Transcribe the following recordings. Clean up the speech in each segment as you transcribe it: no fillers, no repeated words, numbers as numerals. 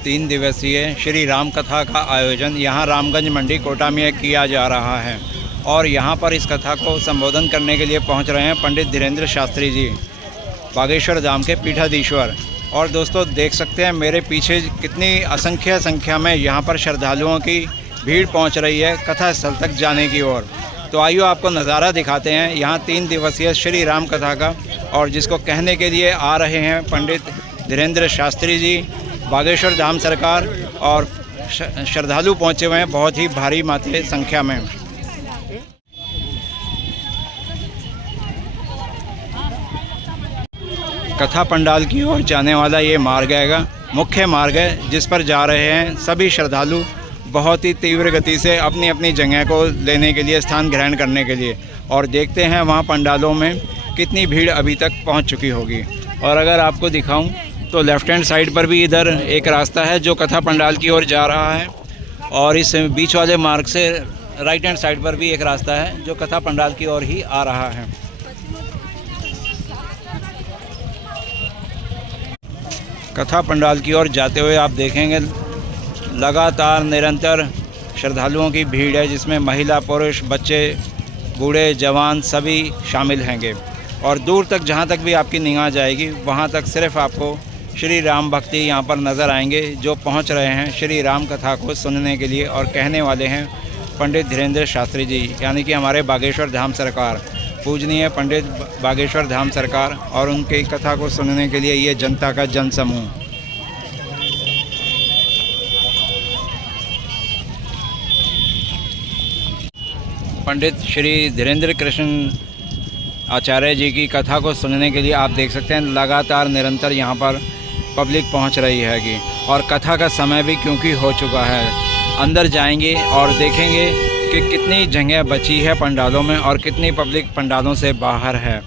3 दिवसीय श्री राम कथा का आयोजन यहाँ रामगंज मंडी कोटा में किया जा रहा है और यहाँ पर इस कथा को संबोधन करने के लिए पहुँच रहे हैं पंडित धीरेन्द्र शास्त्री जी, बागेश्वर धाम के पीठाधीश्वर। और दोस्तों देख सकते हैं मेरे पीछे कितनी असंख्य संख्या में यहाँ पर श्रद्धालुओं की भीड़ पहुँच रही है कथा स्थल तक जाने की ओर। तो आइए आपको नज़ारा दिखाते हैं यहाँ 3 दिवसीय श्री राम कथा का, और जिसको कहने के लिए आ रहे हैं पंडित धीरेन्द्र शास्त्री जी, बागेश्वर धाम सरकार, और श्रद्धालु पहुँचे हुए हैं बहुत ही भारी मात्रा संख्या में। कथा पंडाल की ओर जाने वाला ये मार्ग है, मुख्य मार्ग है, जिस पर जा रहे हैं सभी श्रद्धालु बहुत ही तीव्र गति से अपनी अपनी जगह को लेने के लिए, स्थान ग्रहण करने के लिए। और देखते हैं वहाँ पंडालों में कितनी भीड़ अभी तक पहुँच चुकी होगी। और अगर आपको दिखाऊं तो लेफ़्ट हैंड साइड पर भी इधर एक रास्ता है जो कथा पंडाल की ओर जा रहा है, और इस बीच वाले मार्ग से राइट हैंड साइड पर भी एक रास्ता है जो कथा पंडाल की ओर ही आ रहा है। कथा पंडाल की ओर जाते हुए आप देखेंगे लगातार निरंतर श्रद्धालुओं की भीड़ है, जिसमें महिला, पुरुष, बच्चे, बूढ़े, जवान सभी शामिल हैंगे। और दूर तक जहाँ तक भी आपकी निगाह जाएगी वहाँ तक सिर्फ आपको श्री राम भक्ति यहाँ पर नज़र आएंगे, जो पहुँच रहे हैं श्री राम कथा को सुनने के लिए। और कहने वाले हैं पंडित धीरेन्द्र शास्त्री जी, यानी कि हमारे बागेश्वर धाम सरकार, पूजनीय पंडित बागेश्वर धाम सरकार, और उनकी कथा को सुनने के लिए ये जनता का जनसमूह। पंडित श्री धीरेन्द्र कृष्ण आचार्य जी की कथा को सुनने के लिए आप देख सकते हैं लगातार निरंतर यहाँ पर पब्लिक पहुँच रही हैगी। और कथा का समय भी क्योंकि हो चुका है, अंदर जाएंगे और देखेंगे कि कितनी जगह बची है पंडालों में और कितनी पब्लिक पंडालों से बाहर है।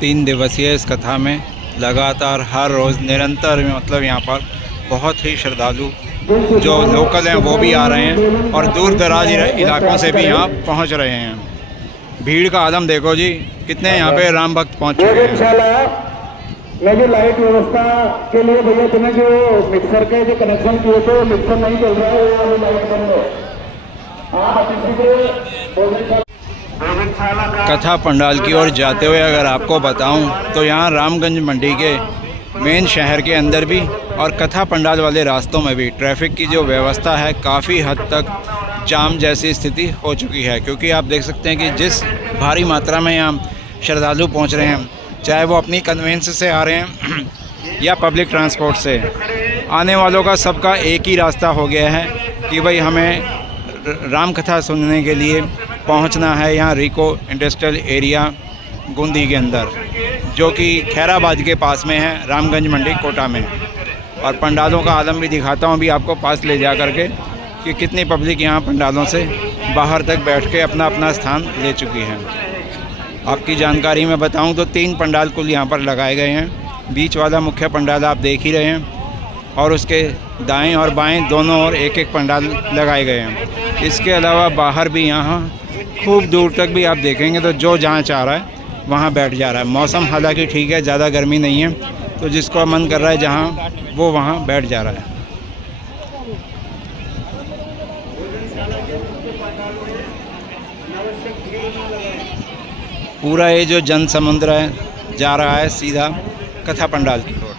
तीन दिवसीय इस कथा में लगातार हर रोज़ निरंतर मतलब यहाँ पर बहुत ही श्रद्धालु जो लोकल हैं वो भी आ रहे हैं और दूर दराज इलाकों से भी यहाँ पहुँच रहे हैं। भीड़ का आलम देखो जी, कितने यहाँ पे राम भक्त पहुँच चुके हैं। जो लाइट व्यवस्था के लिए भैया तुम्हें जो मिक्सर के जो कनेक्शन किए थे मिक्सर नहीं चल रहा है, वो लाइट बंद है। आप कथा पंडाल की ओर जाते हुए अगर आपको बताऊं तो यहाँ रामगंज मंडी के मेन शहर के अंदर भी और कथा पंडाल वाले रास्तों में भी ट्रैफिक की जो व्यवस्था है काफ़ी हद तक जाम जैसी स्थिति हो चुकी है, क्योंकि आप देख सकते हैं कि जिस भारी मात्रा में यहाँ श्रद्धालु पहुँच रहे हैं, चाहे वो अपनी कन्वेंस से आ रहे हैं या पब्लिक ट्रांसपोर्ट से, आने वालों का सबका एक ही रास्ता हो गया है कि भाई हमें राम कथा सुनने के लिए पहुंचना है यहाँ रिको इंडस्ट्रियल एरिया गूंदी के अंदर, जो कि खैराबाद के पास में है, रामगंज मंडी कोटा में। और पंडालों का आलम भी दिखाता हूँ अभी आपको पास ले जा कर के कि कितनी पब्लिक यहाँ पंडालों से बाहर तक बैठ के अपना अपना स्थान ले चुकी है। आपकी जानकारी में बताऊं तो 3 पंडाल कुल यहाँ पर लगाए गए हैं। बीच वाला मुख्य पंडाल आप देख ही रहे हैं और उसके दाएं और बाएं दोनों ओर एक एक पंडाल लगाए गए हैं। इसके अलावा बाहर भी यहाँ खूब दूर तक भी आप देखेंगे तो जो जहाँ चाह रहा है वहाँ बैठ जा रहा है। मौसम हालांकि ठीक है, ज़्यादा गर्मी नहीं है, तो जिसको मन कर रहा है जहाँ वो वहाँ बैठ जा रहा है। पूरा ये जो जन समुद्र है जा रहा है सीधा कथा पंडाल की ओर।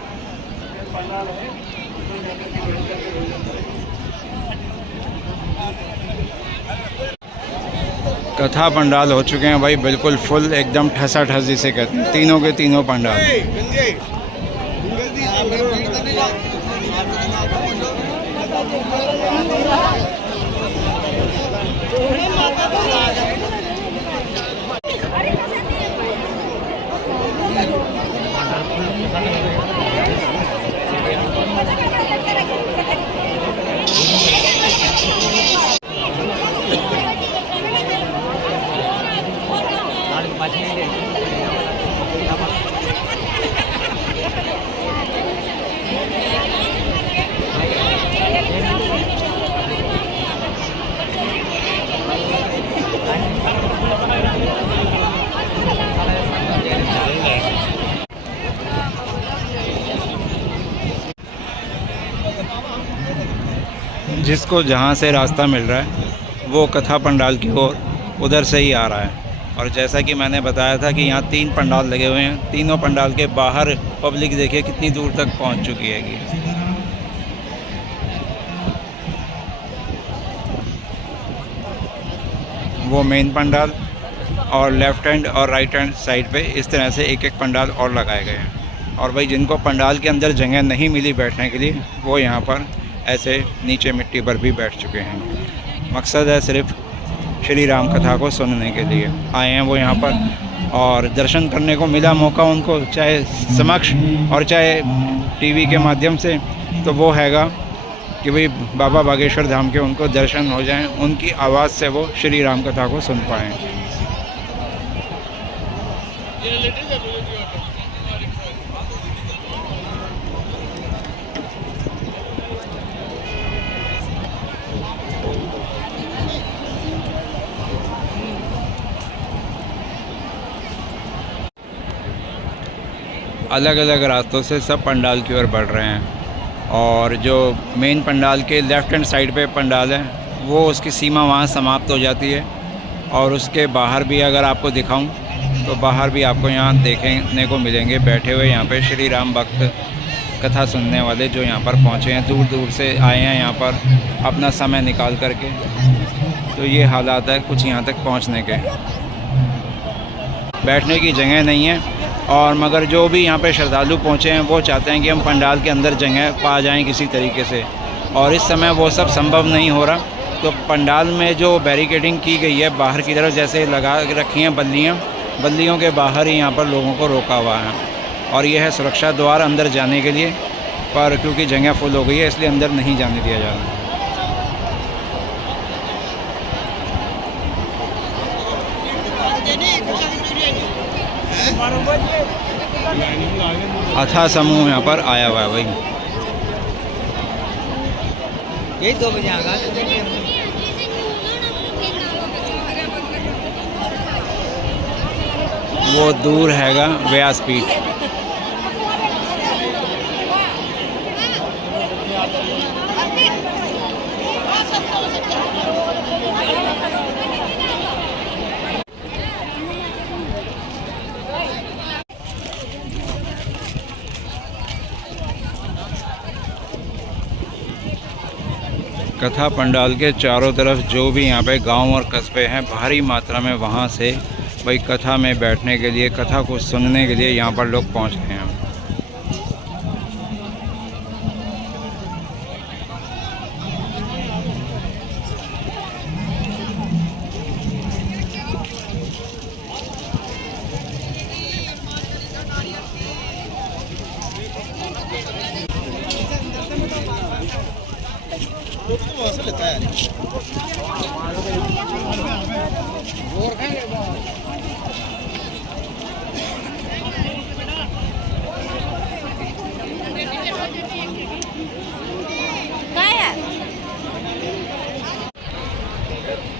कथा पंडाल हो चुके हैं भाई बिल्कुल फुल, एकदम ठसा ठस जिसे कहते हैं, तीनों के तीनों पंडाल। जिसको जहाँ से रास्ता मिल रहा है वो कथा पंडाल की ओर उधर से ही आ रहा है। और जैसा कि मैंने बताया था कि यहाँ 3 पंडाल लगे हुए हैं, तीनों पंडाल के बाहर पब्लिक देखिए कितनी दूर तक पहुँच चुकी है। वो मेन पंडाल और लेफ़्ट हैंड और राइट हैंड साइड पे इस तरह से एक एक पंडाल और लगाए गए हैं। और भाई जिनको पंडाल के अंदर जगह नहीं मिली बैठने के लिए वो यहाँ पर ऐसे नीचे मिट्टी पर भी बैठ चुके हैं। मकसद है सिर्फ श्री राम कथा को सुनने के लिए आए हैं वो यहाँ पर, और दर्शन करने को मिला मौका उनको, चाहे समक्ष और चाहे टीवी के माध्यम से, तो वो हैगा कि भाई बाबा बागेश्वर धाम के उनको दर्शन हो जाएं, उनकी आवाज़ से वो श्री राम कथा को सुन पाएँ। अलग अलग रास्तों से सब पंडाल की ओर बढ़ रहे हैं, और जो मेन पंडाल के लेफ़्ट हैंड साइड पे पंडाल है वो उसकी सीमा वहाँ समाप्त हो जाती है। और उसके बाहर भी अगर आपको दिखाऊं तो बाहर भी आपको यहाँ देखने को मिलेंगे बैठे हुए यहाँ पे श्री राम भक्त कथा सुनने वाले, जो यहाँ पर पहुँचे हैं, दूर दूर से आए हैं यहाँ पर अपना समय निकाल करके। तो ये हालात है कुछ यहाँ तक पहुँचने के। बैठने की जगह नहीं है, और मगर जो भी यहाँ पे श्रद्धालु पहुँचे हैं वो चाहते हैं कि हम पंडाल के अंदर जगह पा जाएं किसी तरीके से, और इस समय वो सब संभव नहीं हो रहा। तो पंडाल में जो बैरिकेडिंग की गई है बाहर की तरफ, जैसे लगा रखी हैं बल्लियों के बाहर ही यहाँ पर लोगों को रोका हुआ है, और यह है सुरक्षा द्वार अंदर जाने के लिए, पर क्योंकि जगह फुल हो गई है इसलिए अंदर नहीं जाने दिया जा रहा। अथा समूह यहाँ पर आया हुआ है भाई। यही 2 बजे आगा। वो दूर हैगा व्यासपीठ। कथा पंडाल के चारों तरफ जो भी यहाँ पे गांव और कस्बे हैं भारी मात्रा में, वहाँ से भाई कथा में बैठने के लिए, कथा को सुनने के लिए यहाँ पर लोग पहुँच रहे हैं।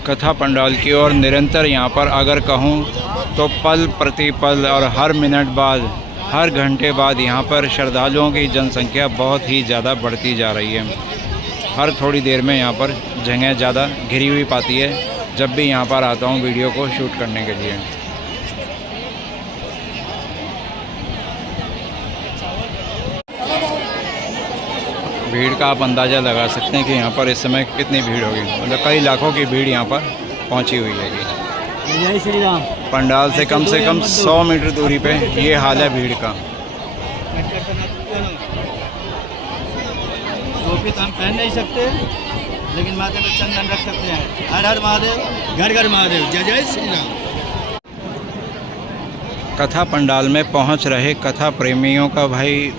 कथा पंडाल की ओर निरंतर यहाँ पर अगर कहूँ तो पल प्रति पल और हर मिनट बाद, हर घंटे बाद यहाँ पर श्रद्धालुओं की जनसंख्या बहुत ही ज़्यादा बढ़ती जा रही है। हर थोड़ी देर में यहाँ पर जगह ज़्यादा घिरी हुई पाती है, जब भी यहाँ पर आता हूँ वीडियो को शूट करने के लिए। भीड़ का आप अंदाज़ा लगा सकते हैं कि यहाँ पर इस समय कितनी भीड़ होगी, मतलब कई लाखों की भीड़ यहाँ पर पहुँची हुई है। जय श्री राम। पंडाल से कम 100 मीटर दूरी पे ये हाल है भीड़ का। टोपी तो हम पहन नहीं सकते, लेकिन माथे पे चंदन रख सकते हैं। हर हर महादेव, घर घर महादेव, जय जय श्री राम। कथा पंडाल में पहुंच रहे कथा प्रेमियों का भाई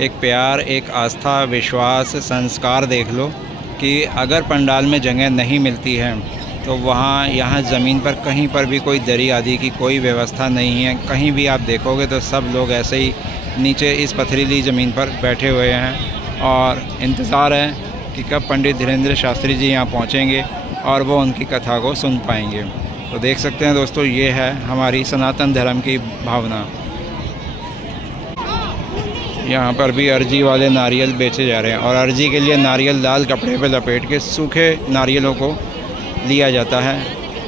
एक प्यार, एक आस्था, विश्वास, संस्कार देख लो कि अगर पंडाल में जगह नहीं मिलती है तो वहाँ यहाँ ज़मीन पर कहीं पर भी कोई दरी आदि की कोई व्यवस्था नहीं है। कहीं भी आप देखोगे तो सब लोग ऐसे ही नीचे इस पथरीली ज़मीन पर बैठे हुए हैं और इंतज़ार है कि कब पंडित धीरेन्द्र शास्त्री जी यहाँ पहुँचेंगे और वो उनकी कथा को सुन पाएंगे। तो देख सकते हैं दोस्तों, ये है हमारी सनातन धर्म की भावना। यहाँ पर भी अर्जी वाले नारियल बेचे जा रहे हैं और अर्जी के लिए नारियल लाल कपड़े पे लपेट के सूखे नारियलों को लिया जाता है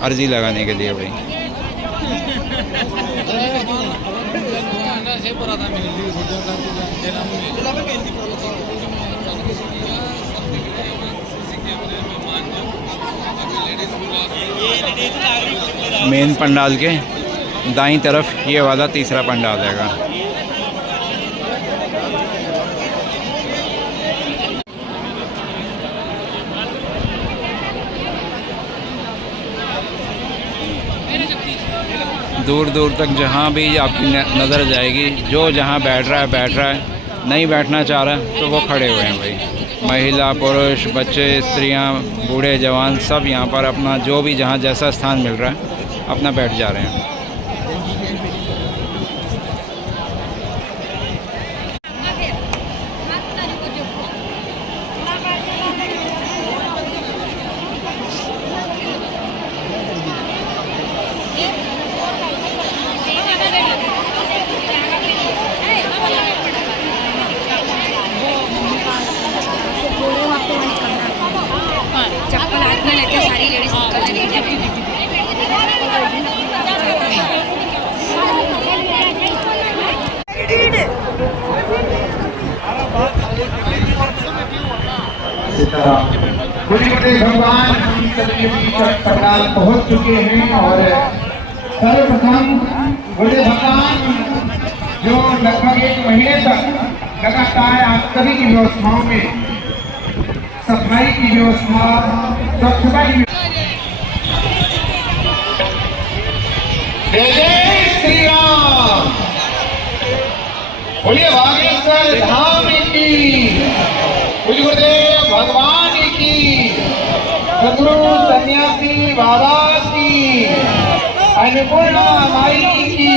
अर्जी लगाने के लिए भाई। मेन पंडाल के दाईं तरफ ये वाला तीसरा पंडाल हैगा। दूर दूर तक जहाँ भी आपकी नज़र जाएगी, जो जहाँ बैठ रहा है, नहीं बैठना चाह रहा है तो वो खड़े हुए हैं भाई। महिला, पुरुष, बच्चे, स्त्रियाँ, बूढ़े, जवान सब यहाँ पर अपना जो भी जहाँ जैसा स्थान मिल रहा है अपना बैठ जा रहे हैं। चप्पल हाथ में लेके सारी लेडीज भगवान पंडाल पहुंच चुके हैं और सर्वप्रथम बड़े भगवान जो लगभग 1 महीने तक लगातार आप सभी की व्यवस्थाओं में सफाई की व्यवस्था, स्वच्छता की जय जय श्री राम, बोलिए बागेश्वर धाम की, गुरुदेव भगवान की, सदगुरु सन्यासी बाबा की, अन्नपूर्णा माई की।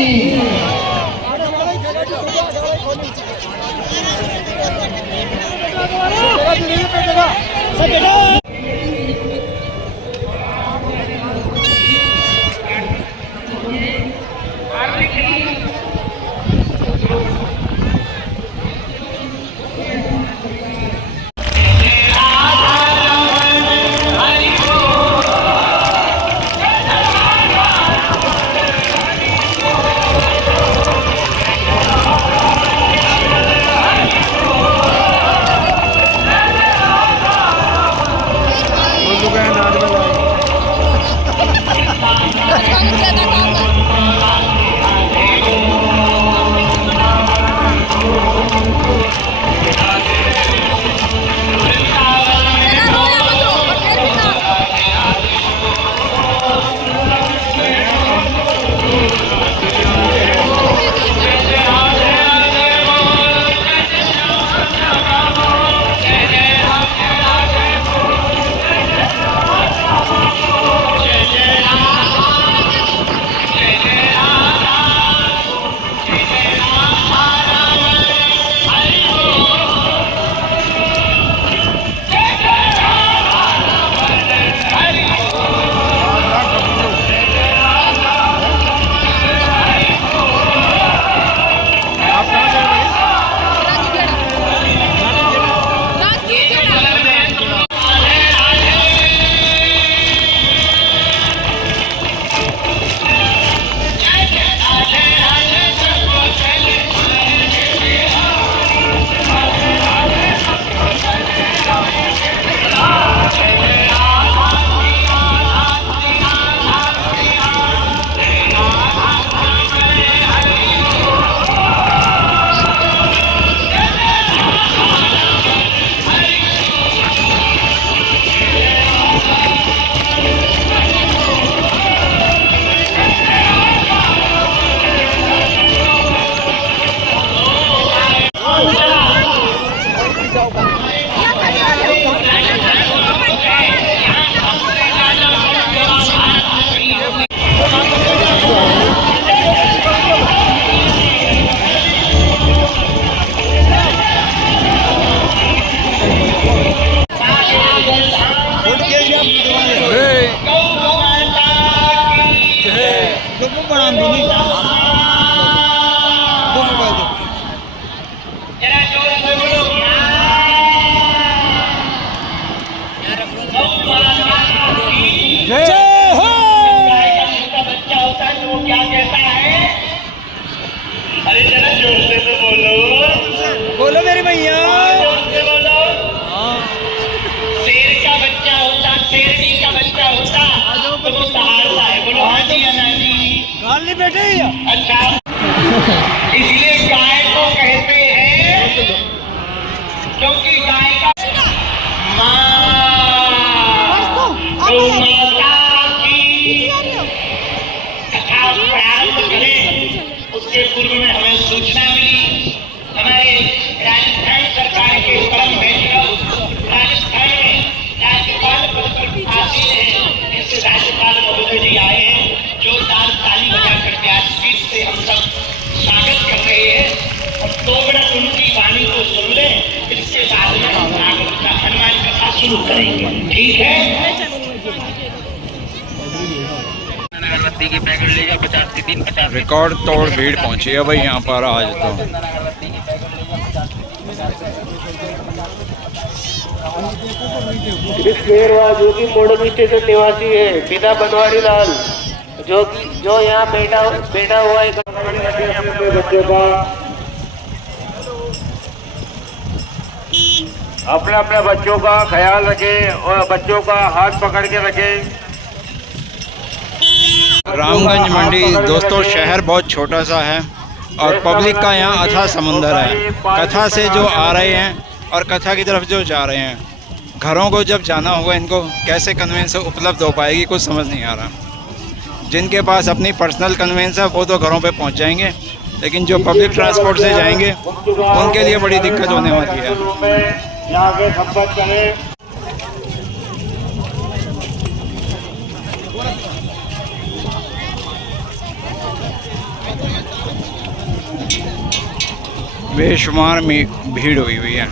जल्दी बैठे अच्छा, इसलिए गाय को कहते हैं क्योंकि गाय का गौ माता की कथा प्रारंभ करें उसके पूर्व में हमें सूचना मिली। हमारे राजस्थान सरकार के परम वैष्णव राजस्थान में राज्यपाल पद पर आसीन हैं, इससे राज्यपाल महोदय जी आए हैं, जोरदार ताली बजाकर व्यासपीठ से हम सब स्वागत कर रहे हैं। और 2 मिनट उनकी वाणी को सुन लें, इसके बाद में हम भागवत का हनुमान कथा शुरू करेंगे, ठीक है? रिकॉर्ड तोड़ भीड़ पहुंची है भाई यहाँ पर आज तो। जो कि मॉडल स्टेशन निवासी है, पिता बनवारी लाल, जो यहाँ बैठा हुआ है। अपने बच्चों का ख्याल रखें और बच्चों का हाथ पकड़ के रखें। रामगंज मंडी दोस्तों शहर बहुत छोटा सा है और पब्लिक का यहाँ अथाह समुंदर है। कथा से जो आ रहे हैं और कथा की तरफ जो जा रहे हैं, घरों को जब जाना होगा इनको कैसे कन्वेंस उपलब्ध हो पाएगी कुछ समझ नहीं आ रहा। जिनके पास अपनी पर्सनल कन्वेंस है वो तो घरों पे पहुंच जाएंगे, लेकिन जो पब्लिक ट्रांसपोर्ट से जाएंगे उनके लिए बड़ी दिक्कत होने वाली है। बेशुमार में भीड़ हुई है।